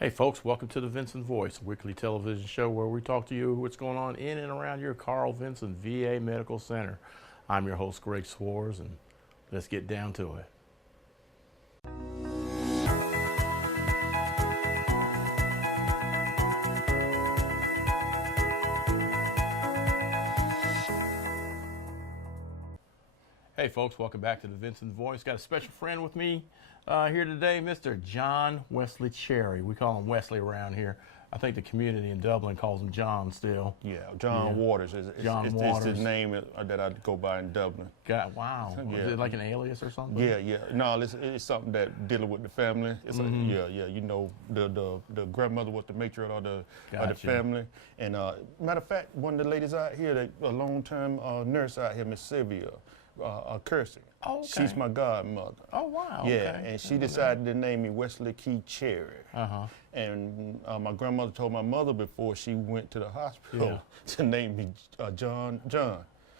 Hey folks, welcome to the Vinson Voice, a weekly television show where we talk to you what's going on in and around your Carl Vinson VA Medical Center. I'm your host, Greg Swartz, and let's get down to it. Hey folks, welcome back to the Vinson Voice. Got a special friend with me here today, Mr. John Wesley Cherry. We call him Wesley around here. I think the community in Dublin calls him John still. Yeah, John Waters. John It's Waters. his name that I go by in Dublin. God, wow. Yeah. Is it like an alias or something? Yeah. No, it's something that dealing with the family. It's yeah. You know, the grandmother was the matriarch of the family. And matter of fact, one of the ladies out here, a long-term nurse out here, Miss Sylvia, Kersey. Oh, okay. She's my godmother. Oh, wow. Yeah, Okay. and she decided to name me Wesley Key Cherry. And my grandmother told my mother before she went to the hospital to name me John.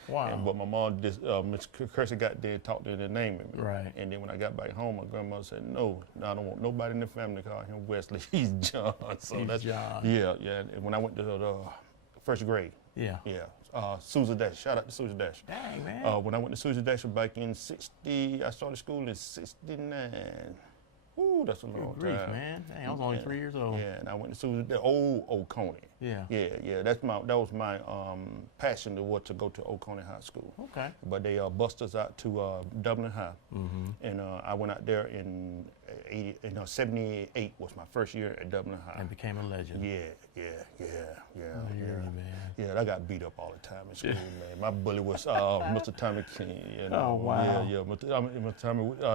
Wow. But my mom, Miss Kersey, got there and talked to her into naming me. Right. And then when I got back home, my grandmother said, no, I don't want nobody in the family to call him Wesley. He's John. So He's John. Yeah. And when I went to the first grade. Yeah. Susan Dash. Shout out to Susan Dash. Dang, man. When I went to Susan Dash back in '60, I started school in '69. Ooh, that's a long time. Man. Dang, I was only 3 years old. Yeah, and I went to Susan, the old Oconee. Yeah. That was my passion to go to Oconee High School. Okay. But they bussed us out to Dublin High, and I went out there in '78 was my first year at Dublin High. And became a legend. Yeah. I hear you, man. Yeah, I got beat up all the time in school, man. My bully was Mr. Tommy King. You know? Oh, wow. Yeah.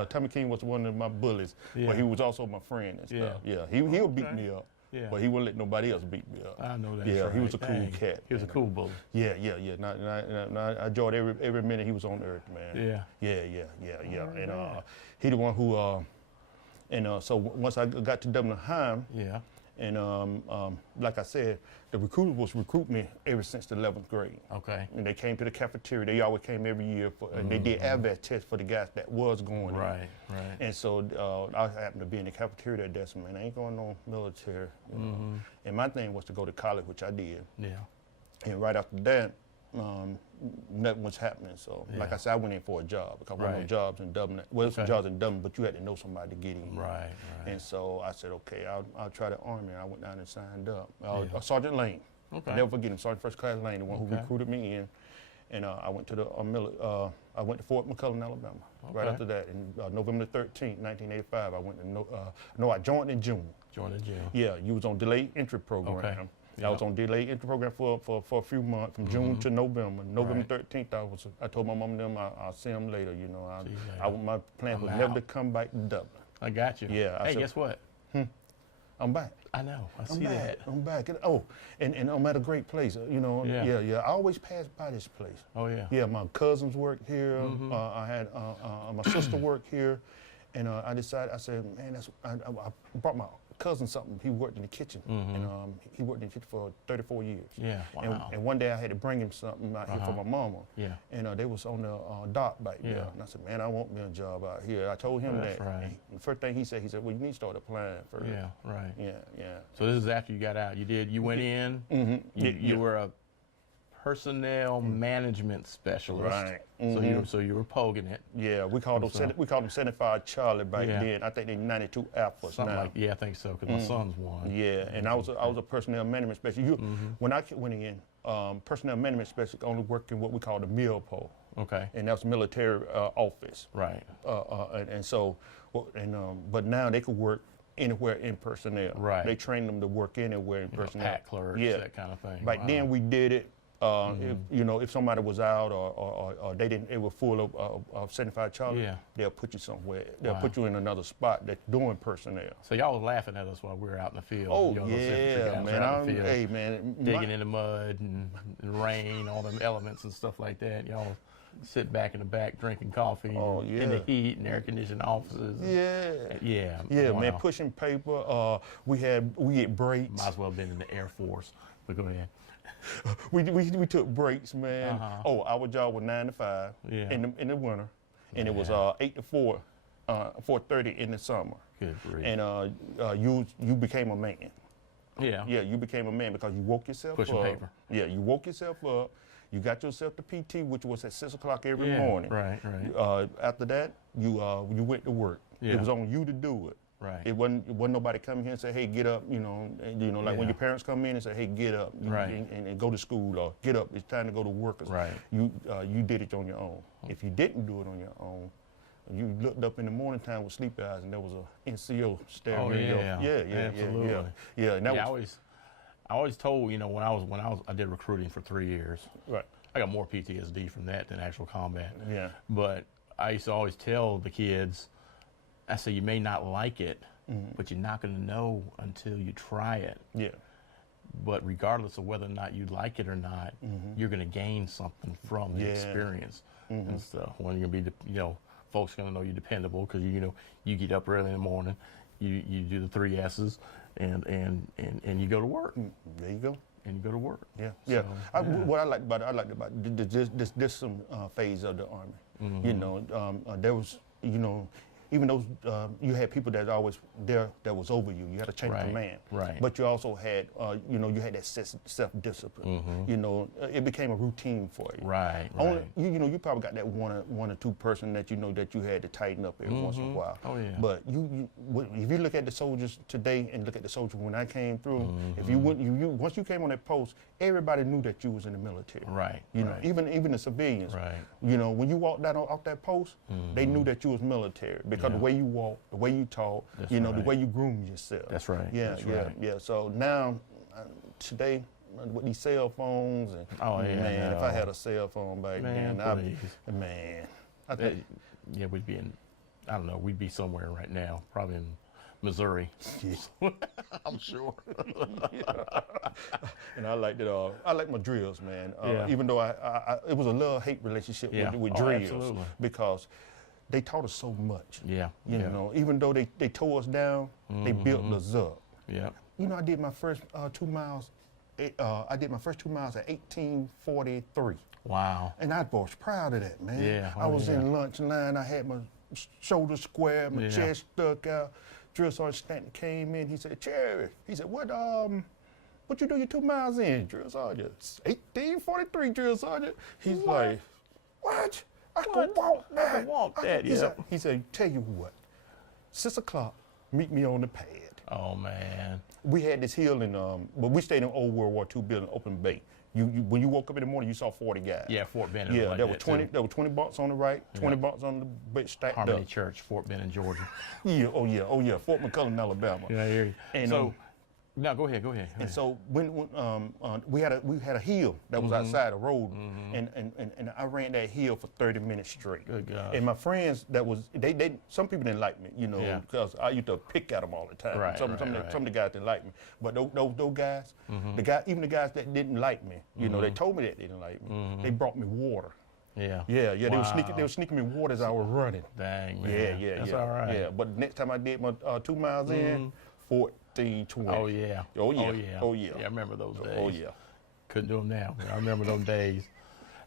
Tommy King was one of my bullies, but he was also my friend and stuff. Yeah, he'll beat me up, but he wouldn't let nobody else beat me up. I know that. Yeah, right. he was a cool cat. He was a cool bully. Yeah. I enjoyed every minute he was on earth, man. Yeah. And he the one who, so once I got to Dublin High, and like I said, the recruiter was recruiting me ever since the 11th grade. Okay. And they came to the cafeteria. They always came every year, and they did AVAT tests for the guys that was going in. Right. And so I happened to be in the cafeteria that day. So, man, I ain't going no military. You know? And my thing was to go to college, which I did. Yeah. And right after that, nothing was happening. So, like I said, I went in for a job because there were no jobs in Dublin. Well, some jobs in Dublin, but you had to know somebody to get in. Right. And so I said, okay, I'll try the Army. I went down and signed up. Sergeant Lane. Okay. I'll never forget him, Sergeant First Class Lane, the one who recruited me in. And I went to I went to Fort McClellan, Alabama. Right after that, in November 13th, 1985, I went to I joined in June. Yeah, you was on delayed entry program. Okay. I was on delayed entry program for a few months, from June to November. November 13th, I told my mom and them I'll see them later. You know, my plan was never to come back to Dublin. I got you. Yeah. Hey, guess what? I'm back. I know. I see that. I'm back. And I'm at a great place. You know. Yeah. I always pass by this place. Oh yeah. Yeah. My cousins worked here. I had my sister worked here, and I said, man, I brought my cousin something. He worked in the kitchen, and he worked in the kitchen for 34 years. Yeah. Wow. And one day I had to bring him something out here for my mama. Yeah. And they was on the dock back there. And I said, man, I want me a job out here. I told him that. Right. And the first thing he said, well, you need to start applying first. Yeah. Right. Yeah. So this is after you got out. You went in. You were a personnel management specialist. Right. So you were poking it. Yeah, we called them 75 Charlie back then. I think they 92 Alphas Something now. I think so, because my son's one. Yeah, and I was a personnel management specialist. When I went in, personnel management specialist only worked in what we call the meal pole. Okay. And that was military office. Right. But now they could work anywhere in personnel. Right. They trained them to work anywhere in personnel. Pack clerks, that kind of thing. Back then we did it. If somebody was out or they were full of 75 Charlie, they'll put you somewhere. They'll put you in another spot that's doing personnel. So y'all was laughing at us while we were out in the field. Oh, yeah, man. Hey, man. Digging in the mud and rain, all them elements and stuff like that. Y'all sit back in the back drinking coffee in the heat and air-conditioned offices. Yeah, wow. man, pushing paper. We get breaks. Might as well have been in the Air Force, but go ahead. We took breaks, man. Our job was 9 to 5 in the winter, and it was 8 to 4, 4:30 in the summer. Good grief. And you became a man. Yeah. Yeah, you became a man because you woke yourself Pushing up. paper. Yeah, you woke yourself up. You got yourself to PT, which was at 6 o'clock every Yeah, morning. right, right. After that, you went to work. Yeah. It was on you to do it. Right. It wasn't nobody coming here and say, hey, get up, like when your parents come in and say, hey, get up Right. and go to school, or get up, it's time to go to work. Right. You did it on your own. If you didn't do it on your own, you looked up in the morning time with sleepy eyes and there was a NCO staring at you. Yeah, Absolutely. Yeah, and that I always told, when I did recruiting for 3 years. right. I got more PTSD from that than actual combat. Yeah. But I used to always tell the kids, I say, you may not like it, but you're not going to know until you try it. Yeah. But regardless of whether or not you like it or not, you're going to gain something from the experience and stuff. When you're going to be, folks going to know you're dependable because you get up early in the morning, you do the 3 S's, and you go to work. There you go. And you go to work. Yeah, So, yeah. What I liked about this some phase of the Army. There was, even though you had people that always there that was over you, you had a chain of command. Right. But you also had, you had that self-discipline. It became a routine for you. Right. Only, you probably got that one or two person that that you had to tighten up every once in a while. Oh yeah. But if you look at the soldiers today and look at the soldiers when I came through, if you once you came on that post, everybody knew that you was in the military. Right. Even the civilians. Right. When you walked off that post, they knew that you was military because the way you walk, the way you talk, the way you groom yourself. That's right. Yeah, That's yeah, right. yeah. So now, today, with these cell phones, and man, if I had a cell phone back then, I think, we'd be in, I don't know, we'd be somewhere right now, probably in Missouri. I'm sure. And I liked it all. I like my drills, man. Yeah. Even though it was a love-hate relationship with drills, absolutely. because they taught us so much. Yeah. Even though they tore us down, they built us up. Yeah. I did my first 2 miles. I did my first 2 miles at 1843. Wow. And I was proud of that, man. Yeah. I was in lunch line. I had my shoulders square, my chest stuck out. Drill Sergeant Stanton came in. He said, Cherry. He said, what you do your 2 miles in, Drill Sergeant? 1843, Drill Sergeant. He's like, what? I can walk that. I can walk that, He said, tell you what, 6 o'clock, meet me on the pad. Oh, man. We had this hill but we stayed in old World War II building, open bay. When you woke up in the morning, you saw 40 guys. Yeah, Fort Benning. Yeah, like there were 20 bunks on the right, 20 bunks on the bed stacked Harmony up. Church, Fort Benning, Georgia. Yeah, oh yeah, Fort McClellan, Alabama. Yeah, I hear you. And so, no, go ahead. And so when we had a hill that was outside the road, and I ran that hill for 30 minutes straight. Good God. And my friends they some people didn't like me, because I used to pick at them all the time. Right, Some of the guys didn't like me, but those guys, even the guys that didn't like me, they told me that they didn't like me. They brought me water. Yeah. Yeah. Wow. They were sneaking me water as I was running. Dang, man. Yeah. That's all right. Yeah, but the next time I did my 2 miles in, 14:20. Oh, yeah. Oh, yeah. Oh, yeah. Yeah, I remember those days. Oh, yeah. Couldn't do them now. I remember those days.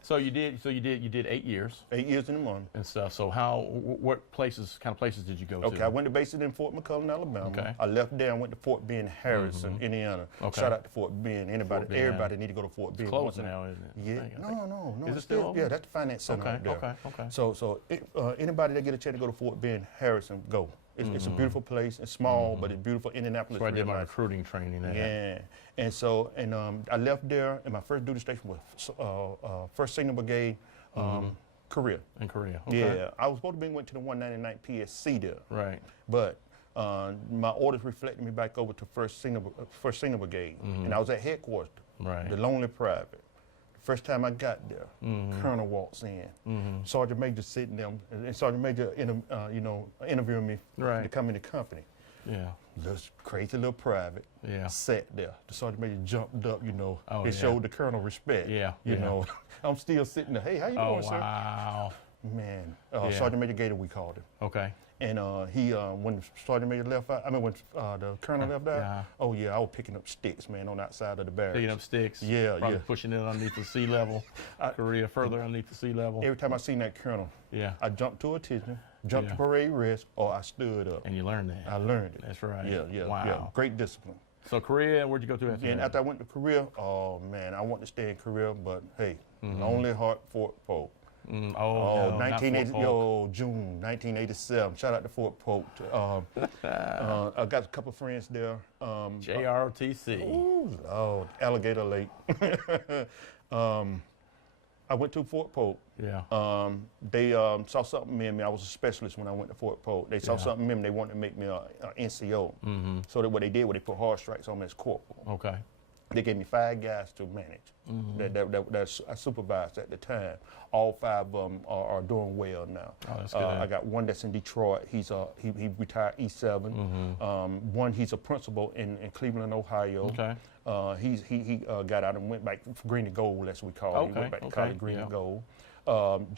So you did 8 years 8 years in the morning. and stuff. So what kind of places did you go to? Okay, I went to base it in Fort McClellan, Alabama. Okay. I left there and went to Fort Bend, Harrison, Indiana. Okay. Shout out to Fort Bend. Everybody need to go to Fort Bend. Closed now, isn't it? Yeah. I think. No. Is it still open? Yeah, that's the finance center up there. Okay. So anybody that get a chance to go to Fort Bend, Harrison, go. It's a beautiful place. It's small, but it's beautiful. Indianapolis. That's where I did my nice. recruiting training at. Yeah, and so I left there, and my first duty station was 1st Signal Brigade, Korea. In Korea. Okay. Yeah, I was supposed to went to the 199 PSC there, Right. but my orders reflected me back over to 1st Signal Brigade, and I was at headquarters, Right. the Lonely Private. First time I got there, Colonel walks in, Sergeant Major sitting there, and Sergeant Major, interviewing me to come in the company. Yeah. This crazy little private sat there. The Sergeant Major jumped up, it showed the Colonel respect. Yeah. I'm still sitting there. Hey, how you doing, sir? Wow. Man, Sergeant Major Gator, we called him. Okay. And when the Sergeant Major left out, when the Colonel left out, I was picking up sticks, man, on that side of the barracks. Picking up sticks. Yeah. Pushing it underneath the sea level. Korea further underneath the sea level. Every time I seen that Colonel, Yeah. I jumped to attention, jumped to parade rest, or I stood up. And you learned that. I learned it. That's right. Yeah. Wow. Great discipline. So Korea, where'd you go to after And that? after I went to Korea, oh man, I wanted to stay in Korea, but hey, Lonely Heart, Fort Polk. No, 1980, not Fort Polk. June 1987. Shout out to Fort Polk. I got a couple friends there. JROTC. Ooh, Lord, Alligator Lake. I went to Fort Polk. Yeah. They saw something in me. I was a specialist when I went to Fort Polk. They saw something in me. They wanted to make me a NCO. So that what they did was they put hard strikes on me as corporal. Okay. They gave me 5 guys to manage that I supervised at the time. All 5 of them are doing well now. Oh, that's good. I got one that's in Detroit. He retired E7. One, he's a principal in Cleveland, Ohio. Okay. He got out and went back for green and gold, as we call it. He went back to college green and gold.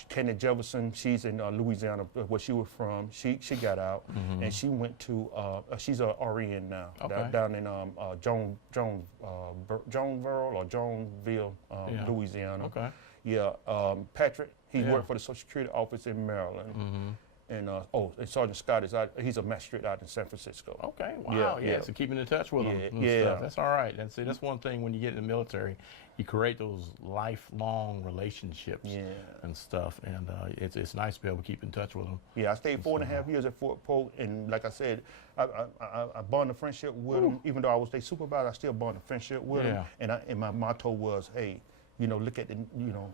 Kenny Jefferson, she's in Louisiana, where she was from. She got out, and she went to. She's a RN now, down in Jonesboro or Jonesville, Louisiana. Okay. Yeah, Patrick. He worked for the Social Security office in Maryland. And and Sergeant Scott he's a magistrate out in San Francisco. Okay, wow, yeah. So keeping in touch with them and stuff. That's all right. And see, that's one thing when you get in the military, you create those lifelong relationships and stuff. And it's nice to be able to keep in touch with them. Yeah, I stayed 4.5 years at Fort Polk, and like I said, I bonded a friendship with them. Even though I was their supervisor, I still bonded a friendship with them. And my motto was, hey, look at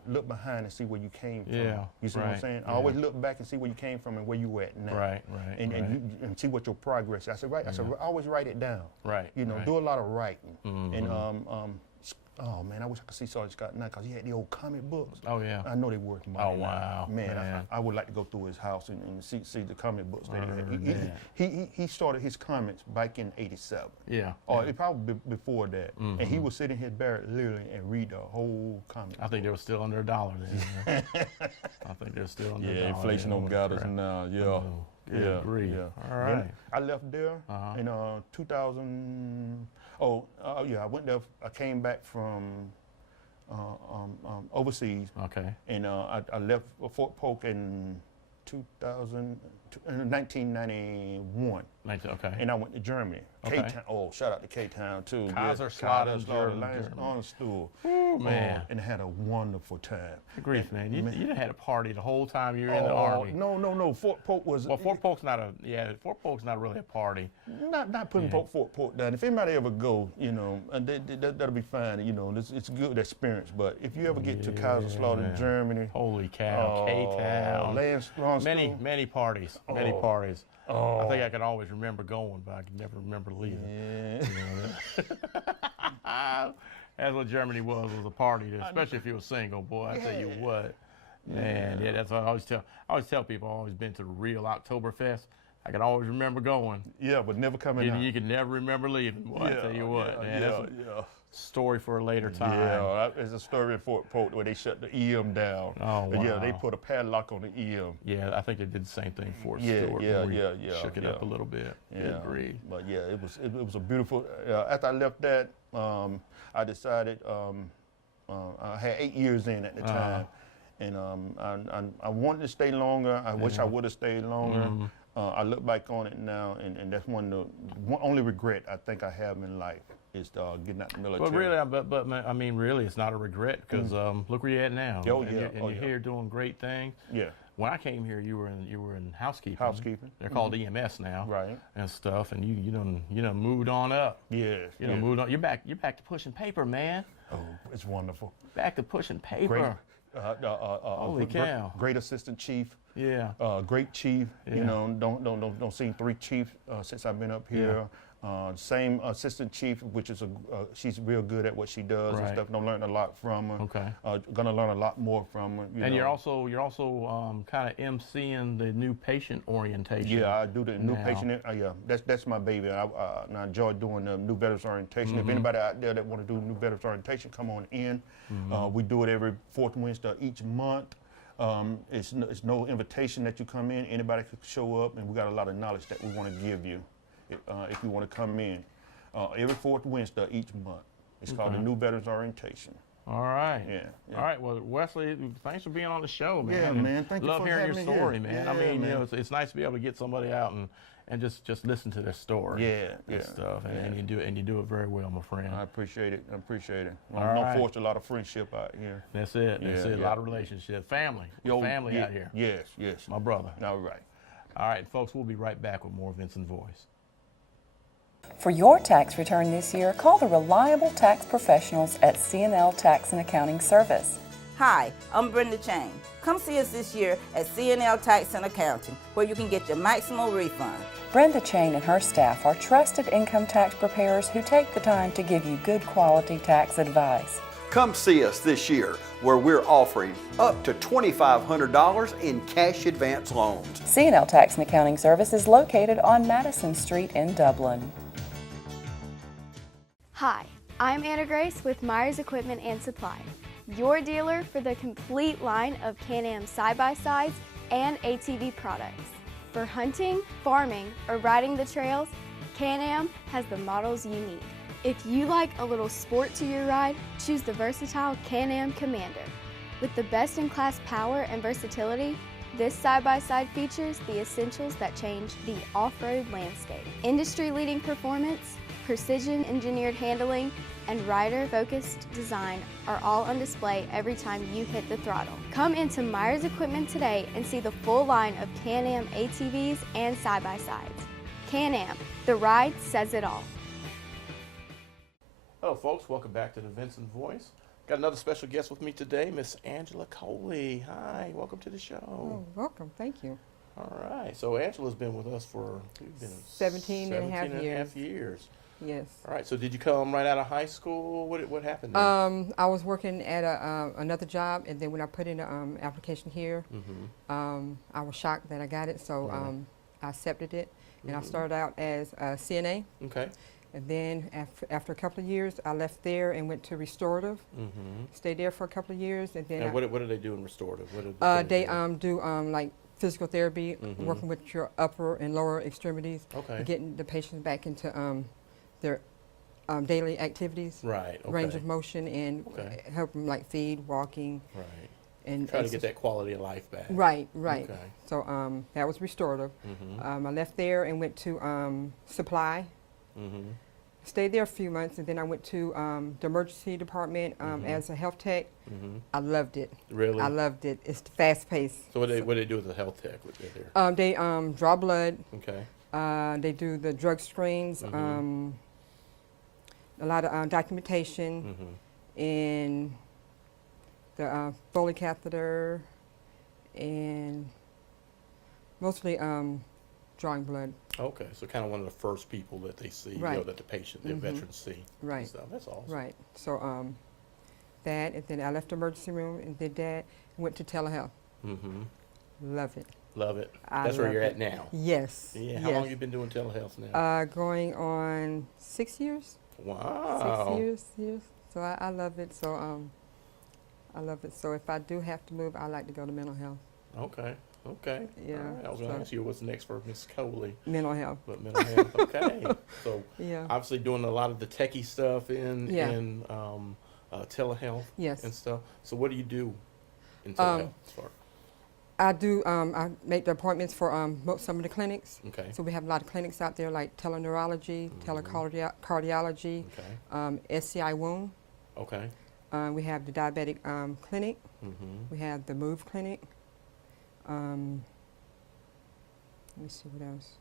look behind and see where you came from. Yeah, you see what I'm saying? I always look back and see where you came from and where you at now. Right. And see what your progress is. I said, right. I said, always write it down. Right. Do a lot of writing. And oh man, I wish I could see Sergeant Scott now, because he had the old comic books. Oh yeah. I know they worth money. Oh wow. Man. I would like to go through his house and see the comic books that he started his comics back in '87. Yeah. Or probably before that. And he would sit in his barrack literally and read the whole comic. I think they were still under $1 then. I think they're still under $1. Yeah, inflation on got us now. Yeah. Good grief. All right. Then I left there in 2000. I went there. I came back from overseas. Okay. And I left Fort Polk in 1991. Okay. And I went to Germany. Okay. K-Town. Oh, shout out to K-Town too. Kaiserslautern, Lions on stool. Ooh, man. And had a wonderful time. Good grief, man. You done had a party the whole time you were in the Army. No. Fort Polk was. Well, Fort Polk's not really a party. Not putting Fort Polk down. If anybody ever go, that'll be fine. It's a good experience. But if you ever get to Kaiserslautern, Germany. Holy cow, K-Town. Many parties. Many parties. I think I can always remember going, but I can never remember leaving. Yeah. That's what Germany was a party, especially if you were single, boy. I tell you what, man. Yeah, that's what I always tell. I always tell people. I've always been to the real Oktoberfest. I can always remember going. Yeah, but never coming out. You can never remember leaving, boy. I tell you what, man. That's a story for a later time. Yeah, there's a story in Fort Polk where they shut the EM down. Oh, wow. Yeah, they put a padlock on the EM. Yeah, I think they did the same thing for Stewart. Shook it up a little bit. Yeah. Agreed. But yeah, it was a beautiful. After I left that, I decided I had 8 years in at the time, and I wanted to stay longer. I wish I would have stayed longer. I look back on it now, and that's one only regret I think I have in life is getting out the military. But really, I mean, really, it's not a regret because look where you're at now. You're here doing great things. Yeah. When I came here, you were in housekeeping. Housekeeping. They're called EMS now. Right. And stuff, and you done moved on up. Yes. You done moved on. You're back to pushing paper, man. Oh, it's wonderful. Back to pushing paper. Great. Holy cow. Great assistant chief. Yeah. Great chief. Yeah. Don't see 3 chiefs since I've been up here. Yeah. Same assistant chief, which is she's real good at what she does and stuff. Don't learn a lot from her. Okay. Gonna learn a lot more from her. And you're also kind of emceeing the new patient orientation. Yeah, I do the new patient. Yeah, that's my baby. I enjoy doing the new veterans orientation. If anybody out there that want to do new veterans orientation, come on in. We do it every 4th Wednesday of each month. It's no invitation that you come in. Anybody could show up, and we got a lot of knowledge that we want to give you. If you want to come in, every 4th Wednesday each month. It's called the New Veterans Orientation. All right. Yeah. All right. Well, Wesley, thanks for being on the show, man. Yeah, And man. Thank you love for hearing having your me story, here. man. Yeah, I mean, man. you know, it's nice to be able to get somebody out and just listen to their story. Yeah. And stuff. And you do it very well, my friend. I appreciate it. All I'm right. forged a lot of friendship out here. That's it. That's it. A lot of relationships. Family. Family out here. Yes. My brother. All right. All right, folks, we'll be right back with more Vinson Voice. For your tax return this year, call the reliable tax professionals at C&L Tax and Accounting Service. Hi, I'm Brenda Chang. Come see us this year at C&L Tax and Accounting, where you can get your maximum refund. Brenda Chain and her staff are trusted income tax preparers who take the time to give you good quality tax advice. Come see us this year, where we're offering up to $2,500 in cash advance loans. C&L Tax and Accounting Service is located on Madison Street in Dublin. Hi, I'm Anna Grace with Myers Equipment and Supply, your dealer for the complete line of Can-Am side-by-sides and ATV products. For hunting, farming, or riding the trails, Can-Am has the models you need. If you like a little sport to your ride, choose the versatile Can-Am Commander. With the best-in-class power and versatility, this side-by-side features the essentials that change the off-road landscape. Industry-leading performance, precision-engineered handling, and rider-focused design are all on display every time you hit the throttle. Come into Myers Equipment today and see the full line of Can-Am ATVs and side-by-sides. Can-Am, the ride says it all. Hello, folks. Welcome back to the Vinson Voice. Got another special guest with me today, Miss Angela Coley. Hi, welcome to the show. Oh, welcome. Thank you. All right. So Angela's been with us for 17 and a half years. Yes. All right. So did you come right out of high school? What happened there? I was working at another job, and then when I put in an application here, I was shocked that I got it, so I accepted it, and I started out as a CNA. Okay. And then after a couple of years, I left there and went to restorative. Stayed there for a couple of years, and then what do they do in restorative? they do like physical therapy, working with your upper and lower extremities, getting the patients back into their daily activities, range of motion, and help them like feed, walking, and try to get that quality of life back. Right. Okay. So that was restorative. I left there and went to supply. Stayed there a few months, and then I went to the emergency department as a health tech. I loved it. Really? I loved it. It's fast paced. So what do they do as a health tech? They draw blood. Okay. They do the drug screens. A lot of documentation, and the Foley catheter, and mostly drawing blood. Okay, so kind of one of the first people that they see, you know, that the patient, the veterans see. Right. So that's awesome. Right. So that, and then I left the emergency room and did that. Went to telehealth. Love it. Love it. That's where you're at now. Yes. Yeah. How long have you been doing telehealth now? Going on 6 years. Wow. 6 years. So I love it. So I love it. So if I do have to move, I like to go to mental health. Okay. Yeah. All right. I was going to ask you what's next for Miss Coley. Mental health. But mental health. Okay. So obviously doing a lot of the techie stuff in telehealth and stuff. So what do you do in telehealth? I do. I make the appointments for some of the clinics. Okay. So we have a lot of clinics out there, like teleneurology, telecardiology, SCI wound. Okay. We have the diabetic clinic. We have the Move clinic. Let me see what else.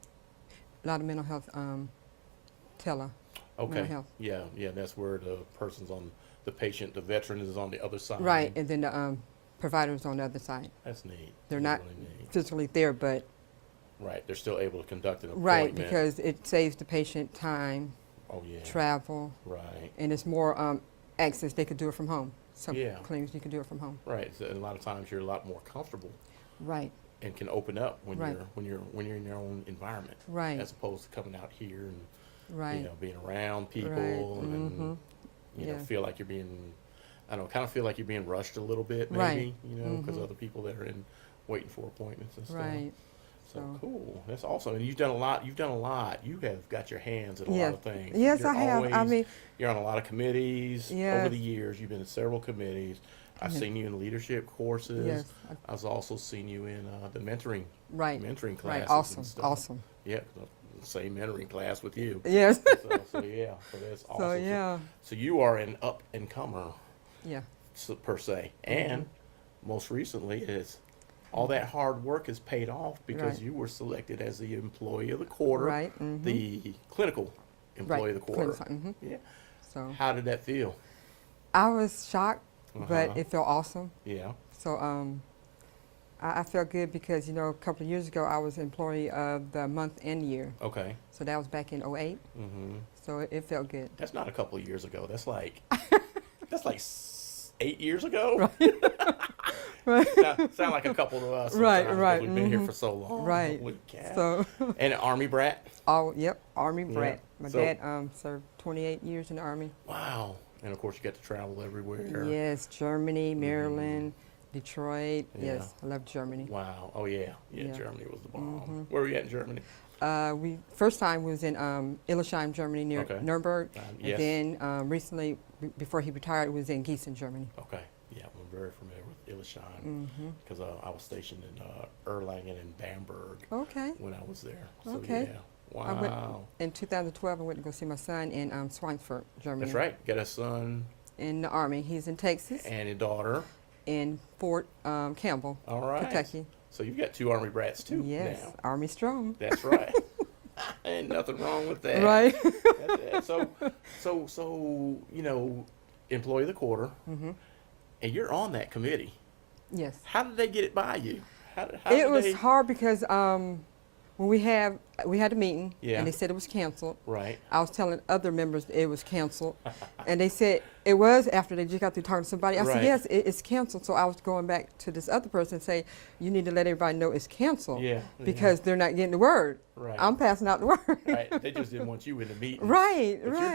A lot of mental health mental health. Yeah, that's where the person's on, the patient, the veteran is on the other side. Right, and then the provider's on the other side. That's neat. They're not physically there, but they're still able to conduct an appointment. Right, because it saves the patient time, travel, and it's more access. They could do it from home. Some clinics you can do it from home. Right, so a lot of times you're a lot more comfortable. Right. And can open up when you're in your own environment. Right. As opposed to coming out here and you know, being around people and you know, feel like you're being, I don't know, kind of feel like you're being rushed a little bit maybe, you know, because other people that are in waiting for appointments and stuff. Right. So cool. That's awesome. And you've done a lot. You have got your hands in a lot of things. Yes, You're I have. I mean, you're on a lot of committees yes. over the years. You've been in several committees. I've seen you in leadership courses. Yes. I've also seen you in the mentoring mentoring classes. Right. Awesome. And stuff. Awesome. Yeah, the same mentoring class with you. Yes. So yeah, so that's awesome. So yeah. So you are an up and comer. Yeah. Per se, and most recently is all that hard work has paid off because you were selected as the employee of the quarter, Right. the clinical employee of the quarter. Yeah. So How did that feel? I was shocked, but it felt awesome. Yeah. So I felt good because, you know, a couple of years ago I was employee of the month and year. Okay. So that was back in 08. So it felt good. That's not a couple of years ago. That's like 8 years ago. Right. Sound like a couple to us. Right, sometimes, right. 'cause we've been here for so long. Right. Holy cow. So And an Army brat. yep, Army brat. My So- dad served 28 years in the Army. Wow. And of course you get to travel everywhere. Yes, Germany, Maryland, Detroit. Yeah. Yes, I love Germany. Wow. Oh yeah. Yeah. Yeah. Germany was the bomb. Where were you at in Germany? We first time was in Illesheim, Germany, near Okay. Nuremberg, Yes. and then recently, before he retired, was in Gießen, Germany. Okay. Yeah, I'm very familiar with Illesheim because I was stationed in Erlangen and Bamberg Okay. when I was there. So Okay. yeah. I went Wow. in 2012. I went to go see my son in Schweinfurt, Germany. That's right. Got a son In the Army, he's in Texas, and a daughter. in Fort Campbell, All right. Kentucky. So you've got 2 Army brats too Yes, now. Army strong. That's right. Ain't nothing wrong with that. Right. That's it. So you know, employee of the quarter, and you're on that committee. Yes. How did they get it by you? How It did was they, hard because when we had a meeting, Yeah. and they said it was canceled. Right. I was telling other members it was canceled, and they said it was after they just got through talking to somebody. I Right. said, yes, it's canceled. So I was going back to this other person and say, you need to let everybody know it's canceled. Yeah. Because they're not getting the word. Right. I'm passing out the word. Right. They just didn't want you in the meeting. Right, But right.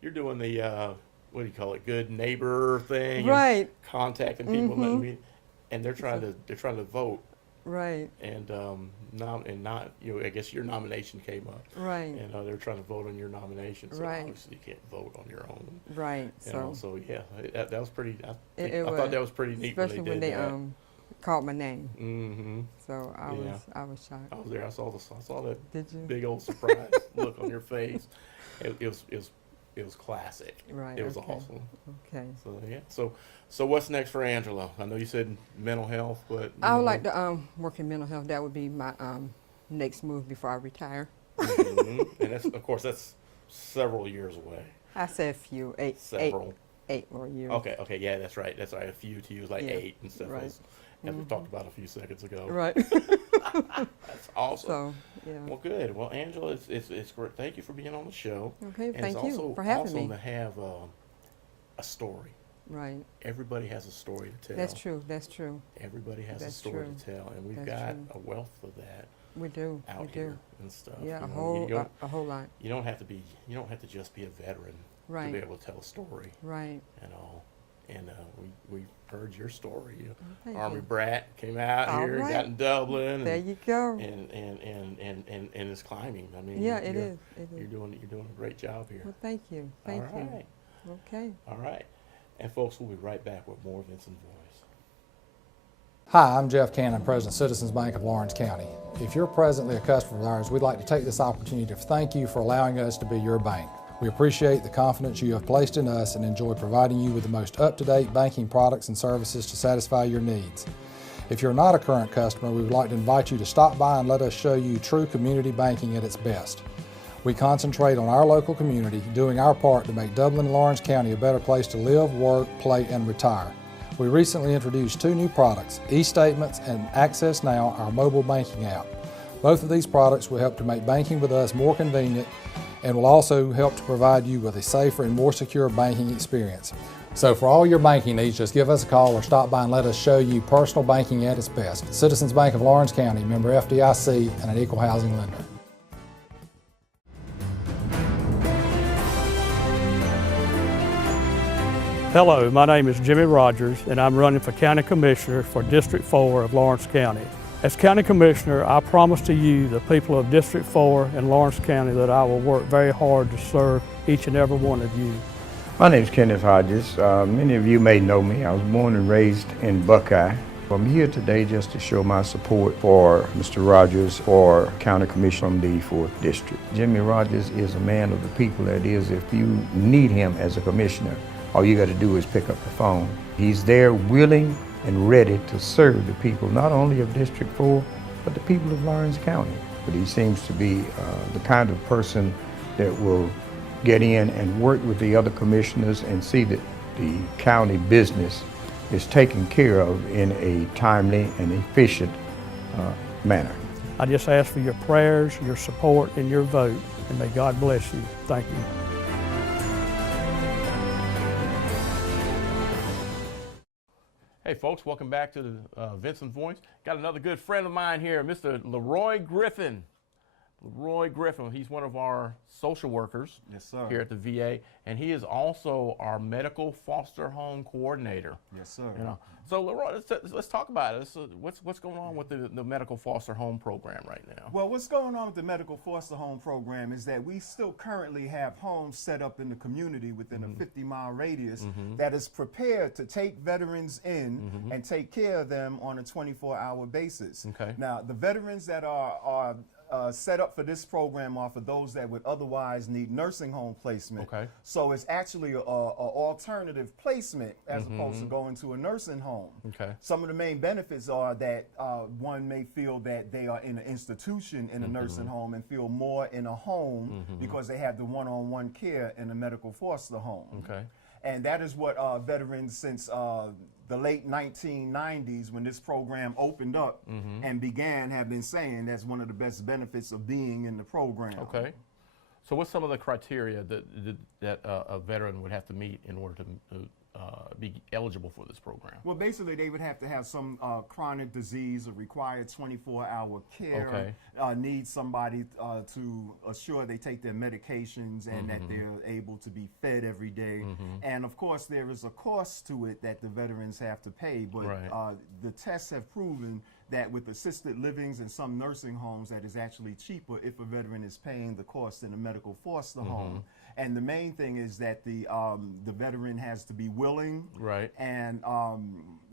you're doing the what do you call it? Good neighbor thing. and Right. Contacting people and letting me, and they're trying to vote Right, and I guess your nomination came up. right, And they're trying to vote on your nomination. So Right. obviously you can't vote on your own. right. You So know, so yeah, that was pretty. it I thought that was pretty neat especially when they did that. called my name. Mm-hmm. So I Yeah. was shocked. I was there. I saw that Did you? big old surprise look on your face. It was classic. Right. It was okay. awesome. Okay. So yeah. So what's next for Angela? I know you said mental health, but I would like to work in mental health. That would be my next move before I retire. And that's several years away. I said a few, Several. eight more years. Okay. Yeah, that's right. A few to use like Yeah, 8 instead of right. as we talked about a few seconds ago. Right. That's awesome. So yeah. Well, good. Well, Angela, it's great. Thank you for being on the show. Okay. And Thank it's you also for having awesome me. to have a story. Right. Everybody has a story to tell. That's true. That's true. Everybody has a That's story true. to tell, and we've That's got true. a wealth of that We do. out We here do. and stuff. Yeah. You know, you don't, A whole lot. you don't have to just be a veteran to Right. be able to tell a story Right. and all. And we heard your story. Thank Army you. brat came out All here, right. got in Dublin, There you go. and it's climbing. I mean, Yeah, it you're, is. It You're is. doing a great job here. Well, thank you. Thank All you. right. Okay. All right. And folks, we'll be right back with more Vinson Voice. Hi, I'm Jeff Cannon, President of Citizens Bank of Lawrence County. If you're presently a customer of ours, we'd like to take this opportunity to thank you for allowing us to be your bank. We appreciate the confidence you have placed in us and enjoy providing you with the most up-to-date banking products and services to satisfy your needs. If you're not a current customer, we would like to invite you to stop by and let us show you true community banking at its best. We concentrate on our local community, doing our part to make Dublin and Lawrence County a better place to live, work, play, and retire. We recently introduced 2 new products, eStatements and Access Now, our mobile banking app. Both of these products will help to make banking with us more convenient and will also help to provide you with a safer and more secure banking experience. So for all your banking needs, just give us a call or stop by and let us show you personal banking at its best. Citizens Bank of Lawrence County, member FDIC, and an equal housing lender. Hello, my name is Jimmy Rogers, and I'm running for County Commissioner for District 4 of Lawrence County. As County Commissioner, I promise to you, the people of District 4 in Lawrence County, that I will work very hard to serve each and every one of you. My name is Kenneth Hodges. Many of you may know me. I was born and raised in Buckeye. I'm here today just to show my support for Mr. Rogers, for County Commissioner from the 4th District. Jimmy Rogers is a man of the people. That is, if you need him as a commissioner, all you got to do is pick up the phone. He's there willing and ready to serve the people, not only of District 4, but the people of Lawrence County. But he seems to be the kind of person that will get in and work with the other commissioners and see that the county business is taken care of in a timely and efficient manner. I just ask for your prayers, your support, and your vote, and may God bless you. Thank you. Hey folks, welcome back to the Vinson Voice. Got another good friend of mine here, Mr. Leroy Griffin. Leroy Griffin, he's one of our social workers here at the VA, and he is also our medical foster home coordinator. Yes, sir. You know, so Leroy, let's talk about it. What's going on with the medical foster home program right now? Well, what's going on with the medical foster home program is that we still currently have homes set up in the community within a 50-mile radius that is prepared to take veterans in and take care of them on a 24-hour basis. Okay. Now, the veterans that are set up for this program are for those that would otherwise need nursing home placement. Okay. So it's actually a alternative placement as opposed to going to a nursing home. Okay. Some of the main benefits are that one may feel that they are in an institution in a nursing home and feel more in a home because they have the one-on-one care in a medical foster home. Okay. And that is what veterans since the late 1990s, when this program opened up and began, have been saying that's one of the best benefits of being in the program. Okay. So what's some of the criteria that a veteran would have to meet in order to be eligible for this program? Well, basically, they would have to have some chronic disease or require 24-hour care, need somebody to assure they take their medications and that they're able to be fed every day. And of course, there is a cost to it that the veterans have to pay, but the tests have proven that with assisted livings and some nursing homes, that is actually cheaper if a veteran is paying the cost in a medical foster home. And the main thing is that the veteran has to be willing, and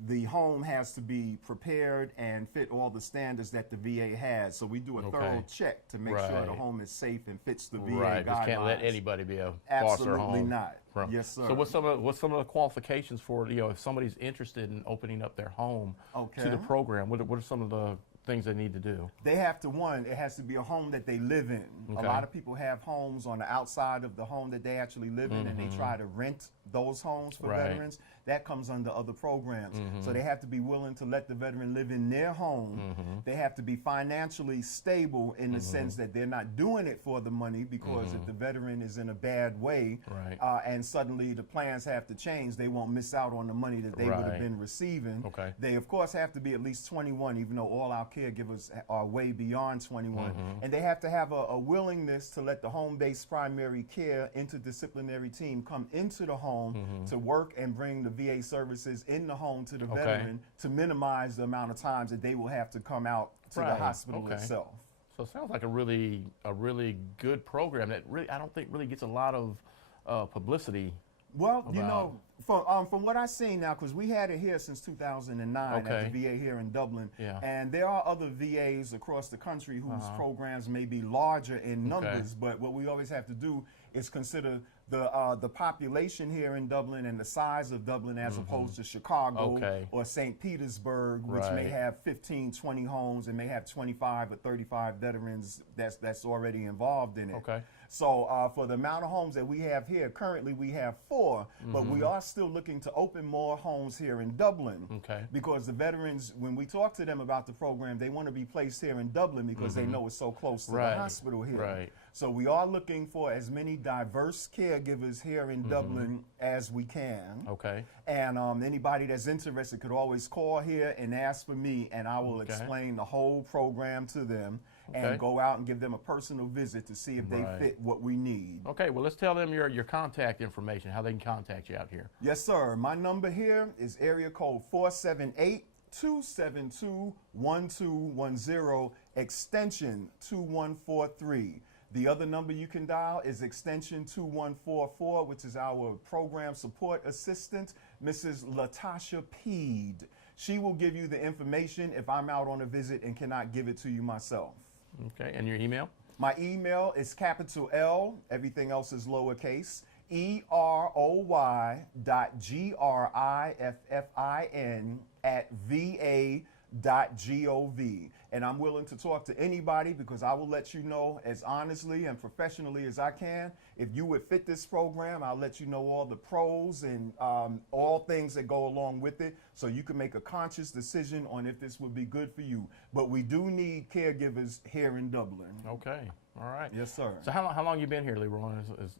the home has to be prepared and fit all the standards that the VA has. So we do a thorough check to make sure the home is safe and fits the VA guidelines. Just can't let anybody be a foster home. Absolutely not. Yes, sir. So what's some of the qualifications for, if somebody's interested in opening up their home to the program? What are some of the things they need to do? They have to, it has to be a home that they live in. A lot of people have homes on the outside of the home that they actually live in, and they try to rent those homes for veterans. That comes under other programs. So they have to be willing to let the veteran live in their home. They have to be financially stable in the sense that they're not doing it for the money, because if the veteran is in a bad way and suddenly the plans have to change, they won't miss out on the money that they would have been receiving. They, of course, have to be at least 21, even though all our caregivers are way beyond 21. And they have to have a willingness to let the home-based primary care interdisciplinary team come into the home to work and bring the VA services in the home to the veteran to minimize the amount of times that they will have to come out to the hospital itself. So it sounds like a really good program that I don't think really gets a lot of publicity. Well, you know, from what I've seen now, because we had it here since 2009 at the VA here in Dublin, and there are other VAs across the country whose programs may be larger in numbers, but what we always have to do is consider the population here in Dublin and the size of Dublin as opposed to Chicago or St. Petersburg, which may have 15, 20 homes and may have 25 or 35 veterans that's already involved in it. So for the amount of homes that we have here, currently we have 4, but we are still looking to open more homes here in Dublin because the veterans, when we talk to them about the program, they want to be placed here in Dublin because they know it's so close to the hospital here. So we are looking for as many diverse caregivers here in Dublin as we can. And anybody that's interested could always call here and ask for me, and I will explain the whole program to them and go out and give them a personal visit to see if they fit what we need. Okay, well, let's tell them your contact information, how they can contact you out here. Yes, sir. My number here is area code 272-1210, extension 2143. The other number you can dial is extension 2144, which is our program support assistant, Mrs. Latasha Peed. She will give you the information if I'm out on a visit and cannot give it to you myself. Okay, and your email? My email is capital L, everything else is lowercase, EROY.GRIFFIN@va.gov. And I'm willing to talk to anybody because I will let you know as honestly and professionally as I can. If you would fit this program, I'll let you know all the pros and all things that go along with it so you can make a conscious decision on if this would be good for you. But we do need caregivers here in Dublin. Okay. All right. Yes, sir. So how long you been here, Leroy,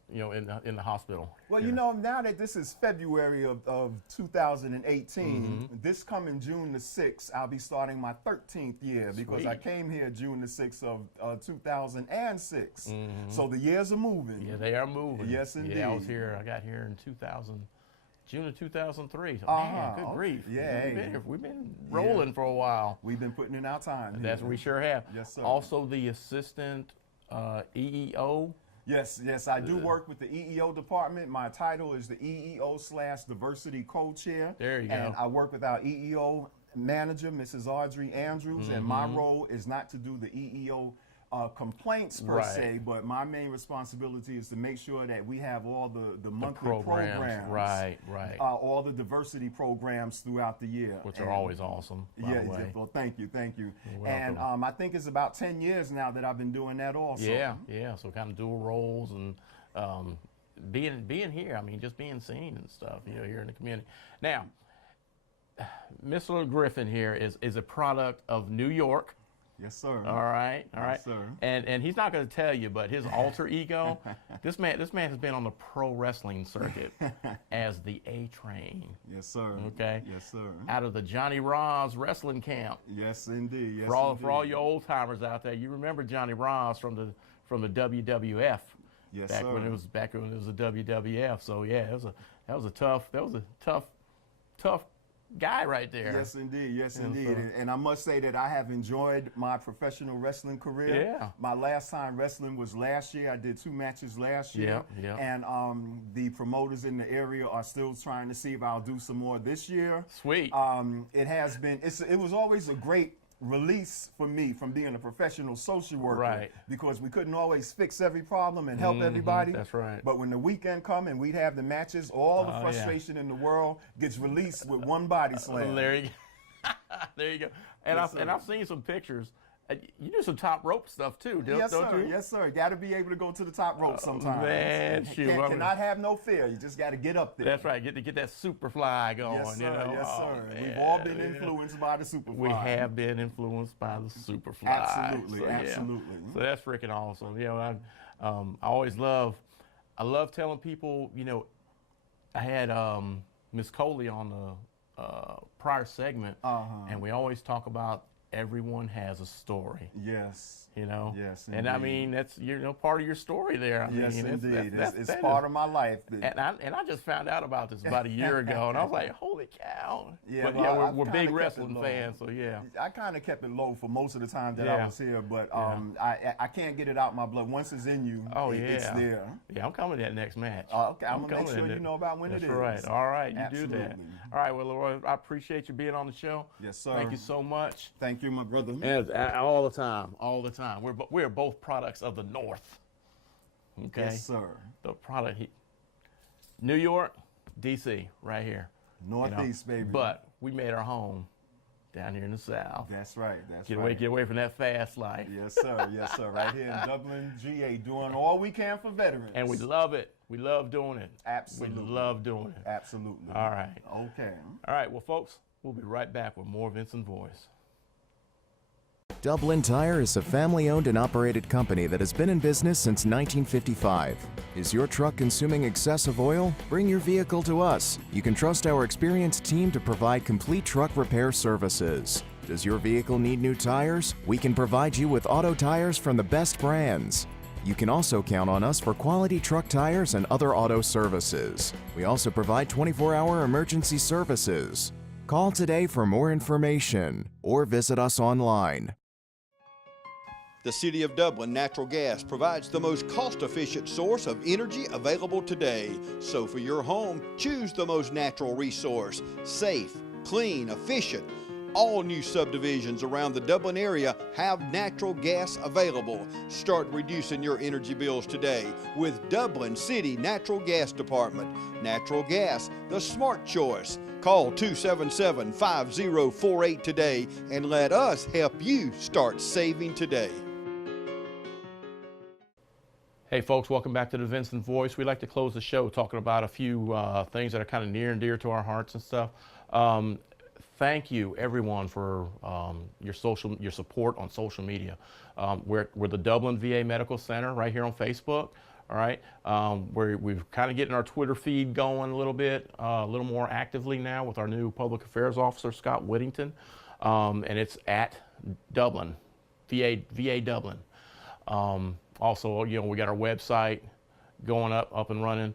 in the hospital? Well, now that this is February of 2018, this coming June the 6th, I'll be starting my 13th year because I came here June the 6th of 2006. So the years are moving. Yeah, they are moving. Yes, indeed. Yeah, I got here in June of 2003. So, man, good grief. Yeah. We've been rolling for a while. We've been putting in our time. That's what we sure have. Yes, sir. Also, the assistant EEO. Yes, I do work with the EEO department. My title is the EEO/diversity co-chair. There you go. And I work with our EEO manager, Mrs. Audrey Andrews, and my role is not to do the EEO complaints per se, but my main responsibility is to make sure that we have all the monthly programs. Right. All the diversity programs throughout the year. Which are always awesome, by the way. Well, thank you. You're And welcome. I think it's about 10 years now that I've been doing that also. Yeah, so kind of dual roles and being here, just being seen and stuff, here in the community. Now, Mr. Griffin here is a product of New York. Yes, sir. All right. Yes, sir. And he's not going to tell you, but his alter ego, this man has been on the pro wrestling circuit as the A-Train. Yes, sir. Okay. Yes, sir. Out of the Johnny Ross wrestling camp. Yes, indeed. Yes, for all your old timers out there, you remember Johnny Ross from the WWF. Yes, back sir. when it was the WWF. So yeah, that was a tough guy right there. Yes, indeed. And I must say that I have enjoyed my professional wrestling career. Yeah. My last time wrestling was last year. I did 2 matches last year. Yeah. And the promoters in the area are still trying to see if I'll do some more this year. Sweet. It was always a great release for me from being a professional social worker. Right. Because we couldn't always fix every problem and help everybody. That's right. But when the weekend come and we'd have the matches, all the frustration in the world gets released with one body slam. There you go. There you go. And Yes, I've seen some pictures. You do some top rope stuff too, don't you? Yes, sir. Got to be able to go to the top rope sometimes. Man, shoot. Cannot have no fear. You just got to get up there. That's right. Get that super fly going. Yes, sir. Yes, sir. Man. We've all been influenced by the super fly. We have been influenced by the super fly. Absolutely, so, absolutely. Yeah. So that's freaking awesome. I always love telling people. I had Miss Coley on the prior segment, and we always talk about everyone has a story. Yes. Yes, and indeed. that's part of your story there. Yes, indeed. It's that part of my life. And I just found out about this about a year ago, and I was like, holy cow. Yeah, but we're big wrestling fans, so yeah. I kind of kept it low for most of the time that I was here, but I can't get it out my blood. Once it's in you, it's there. Yeah, I'm coming to that next match. Okay, I'm going to make sure you know about when it is. That's right. All right, you Absolutely. do that. All right, well, Leroy, I appreciate you being on the show. Yes, sir. Thank you so much. Thank you, my brother. All the time. We're both products of the North. Okay. Yes, sir. The product, New York, D.C., right here. Northeast, baby. But we made our home down here in the South. That's right. Get away from that fast life. Yes, sir. Yes, sir. Right here in Dublin, GA, doing all we can for veterans. And we love it. We love doing it. Absolutely. We love doing it. Absolutely. All right. Okay. All right. Well, folks, we'll be right back with more Vinson Voice. Dublin Tire is a family-owned and operated company that has been in business since 1955. Is your truck consuming excessive oil? Bring your vehicle to us. You can trust our experienced team to provide complete truck repair services. Does your vehicle need new tires? We can provide you with auto tires from the best brands. You can also count on us for quality truck tires and other auto services. We also provide 24-hour emergency services. Call today for more information or visit us online. The City of Dublin Natural Gas provides the most cost-efficient source of energy available today. So for your home, choose the most natural resource. Safe, clean, efficient. All new subdivisions around the Dublin area have natural gas available. Start reducing your energy bills today with Dublin City Natural Gas Department. Natural gas, the smart choice. Call 277-5048 today and let us help you start saving today. Hey folks, welcome back to the Vinson Voice. We like to close the show talking about a few things that are kind of near and dear to our hearts and stuff. Thank you everyone for your support on social media. We're the Dublin VA Medical Center right here on Facebook. All right, we're kind of getting our Twitter feed going a little bit, a little more actively now with our new public affairs officer, Scott Whittington, and it's at Dublin, VA Dublin. Also, you know, we got our website going up and running.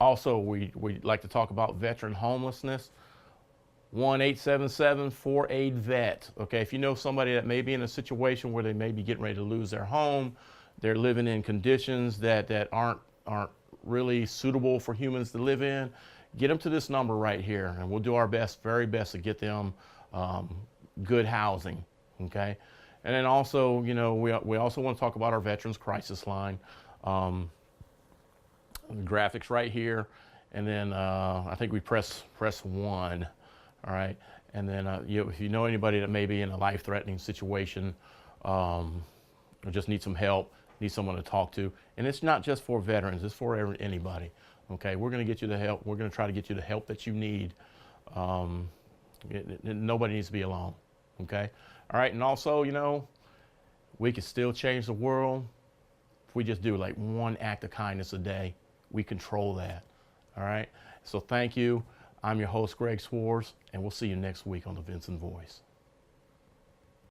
Also, we like to talk about veteran homelessness. 1-877-48-VET. Okay, if you know somebody that may be in a situation where they may be getting ready to lose their home, they're living in conditions that aren't really suitable for humans to live in, get them to this number right here, and we'll do our very best to get them good housing. Okay. And then also, you know, we also want to talk about our Veterans Crisis Line. Graphics right here, and then I think we press 1, all right? And then if you know anybody that may be in a life-threatening situation, or just need some help, need someone to talk to, and it's not just for veterans, it's for anybody, okay? We're going to get you the help. We're going to try to get you the help that you need. Nobody needs to be alone, okay? All right, and also, you know, we can still change the world if we just do like one act of kindness a day. We control that, all right? So thank you. I'm your host, Greg Swartz, and we'll see you next week on the Vinson Voice.